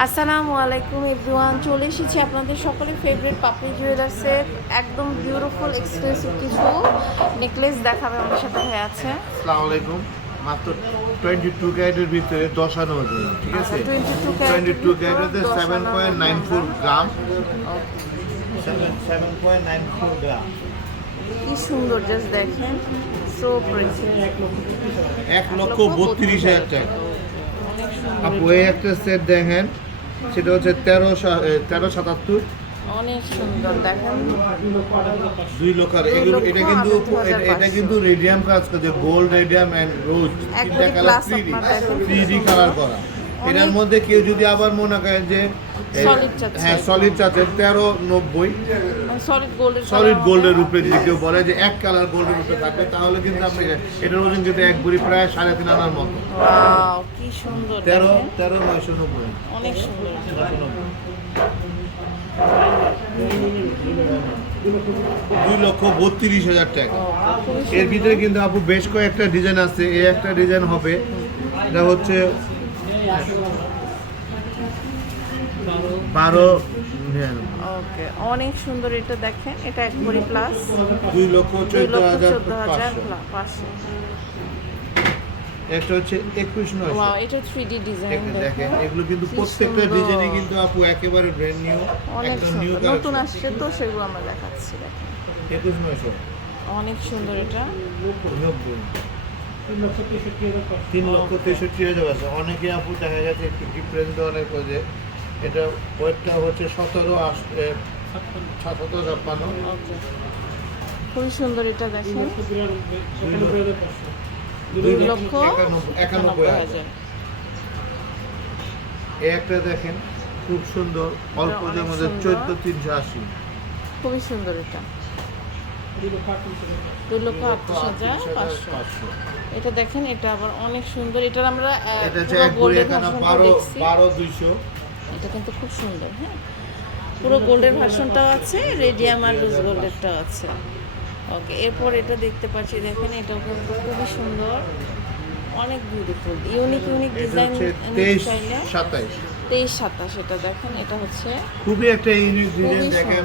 আসসালামু আলাইকুম এভরিওয়ান চলে এসেছি আপনাদের সকলের ফেভারিট পাপড়ি জুয়েলার্সের একদম বিউটিফুল এক্সক্লুসিভ কিছু নেকলেস দেখাবে আমার সাথে হয়ে আছে। আসসালামু আলাইকুম। মাত্র টোয়েন্টি টু ক্যারেটের ভিতরে দশ আনা ঠিক আছে? 22 টোয়েন্টি টু ক্যারেটে seven point nine four gram. Seven point nine four gram. কি সুন্দর জাস্ট দেখেন। সো প্রেসি এক লক্ষ বত্রিশ হাজার টাকা। আপু এই একটা সেট দেখেন সেটা হচ্ছে তেরো তেরো সাতাত্তর। অনেক সুন্দর দেখেন। দুই লক্ষ এগুলো এটা কিন্তু এটা- কিন্তু রেডিয়াম কাজ করছে গোল্ড রেডিয়াম এন্ড রোজ তিনটা কালার থ্রি ডি কালার করা। এটার মধ্যে কেউ যদি আবার মনে করেন যে। হ্যাঁ সলিড চাচ্ছে তেরো নব্বই। সলিড গোল্ডের উপরে যদি কেউ বলে যে এক কালার গোল্ডের উপরে থাকবে তাহলে কিন্তু আপনাকে এটার ওজন কিন্তু এক বুড়ি প্রায় সাড়ে তিন আনার মতো। কি সুন্দর তেরো তেরো নয়শো নব্বই। অনেক সুন্দর। দুই লক্ষ বত্রিশ হাজার টাকা। এর ভিতরে কিন্তু আপু বেশ কয়েকটা ডিজাইন আছে। এই একটা ডিজাইন হবে এটা হচ্ছে বারো। ওকে অনেক সুন্দর এটা দেখেন এটা এক ভরি প্লাস দুই লক্ষ চোদ্দ হাজার হাজার পাঁচশো। একটা হচ্ছে একুশ নয়শো ওয়াও এটা থ্রি ডিজাইন দেখেন দেখেন। দেখেন এগুলো কিন্তু প্রত্যেকটা সুন্দর। কিন্তু আপু একেবারে ব্র্যান্ড নিউ অনেক একদম নিউ নতুন আসছে তো সেগুলো আমরা দেখাচ্ছি দেখেন। একুশ নয়শো অনেক সুন্দর এটা। নব্বই। তিন লক্ষ তেষট্টি হাজার আছে অনেকে আপু দেখা গেছে একটু ডিফারেন্স অনেক যে এটা ওয়েটটা হচ্ছে সতেরো সতেরো ছাপ্পান্ন। খুবই সুন্দর এটা দেখেন। দুই দুই লক্ষ একানব্বই হাজার। একটা দেখেন খুব সুন্দর অল্প মধ্যে চোদ্দ তিনশো আশি। খুবই সুন্দর এটা। দুই লক্ষ আটত্রিশ হাজার পাঁচশো। পাঁচশো। এটা দেখেন এটা আবার অনেক সুন্দর। এটার আমরা বারো দুইশো। এটা কিন্তু খুব সুন্দর হ্যাঁ? পুরো গোল্ডের ভার্সনটাও আছে রেডিয়াম আর রোজ গোল্ডেরটাও আছে। ওকে এরপর এটা দেখতে পাচ্ছি দেখেন এটা কিন্তু খুবই সুন্দর। অনেক বিউটিফুল ইউনিক ইউনিক ডিজাইন তেইশ চাইলে তেইশ সাতাশ এটা দেখেন এটা হচ্ছে খুবই একটা ইউনিক ডিজাইন দেখেন।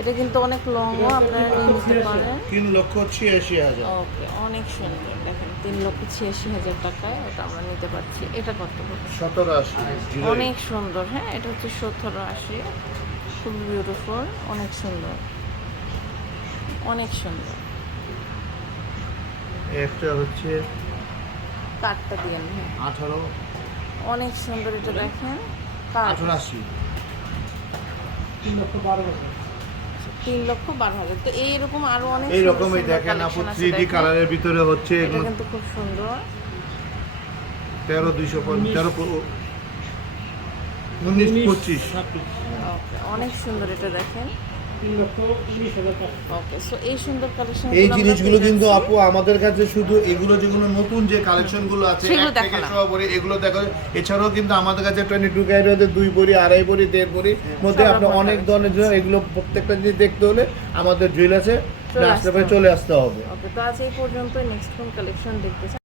এটা কিন্তু অনেক লংও আপনারা নিয়ে নিতে পারেন। তিন লক্ষ ছিয়াশি হাজার। ওকে অনেক সুন্দর। দেখেন তিন লক্ষ ছিয়াশি হাজার টাকায় এটা আমরা নিতে পারছি। এটা কত? সতেরো আশি অনেক সুন্দর হ্যাঁ? এটা হচ্ছে সতেরো আশি। খুব বিউটিফুল অনেক সুন্দর। অনেক সুন্দর। একটা হচ্ছে কাঠটা দিয়ে হ্যাঁ। আঠারো। অনেক সুন্দর এটা দেখেন। কাঠ আঠারো আশি। তিন লক্ষ বারো হাজার। তো এইরকম আরও অনেক এই রকমই সুন্দর দেখেন আপু থ্রি ডি কালারের ভিতরে হচ্ছে এটা এগুলো কিন্তু খুব সুন্দর। তেরো দুইশো তেরো উনিশ পঁচিশ। অনেক সুন্দর এটা দেখেন। ওকে সো এই সুন্দর কালেকশন এই জিনিসগুলো কিন্তু আপু আমাদের কাছে শুধু এগুলো যেগুলো নতুন যে কালেকশনগুলো আছে সেগুলো এগুলো দেখো এছাড়াও কিন্তু আমাদের কাছে টোয়েন্টি টু ক্যারেটের দুই ভরি আড়াই ভরি দেড় ভরি মধ্যে সব আপনি অনেক ধরনের জন্য এগুলো প্রত্যেকটা জিনিস দেখতে হলে আমাদের জুয়েলার্সে হবে। চলে আসতে হবে। ওকে তো আজ এই পর্যন্ত নেক্সট কোন কালেকশন দেখতে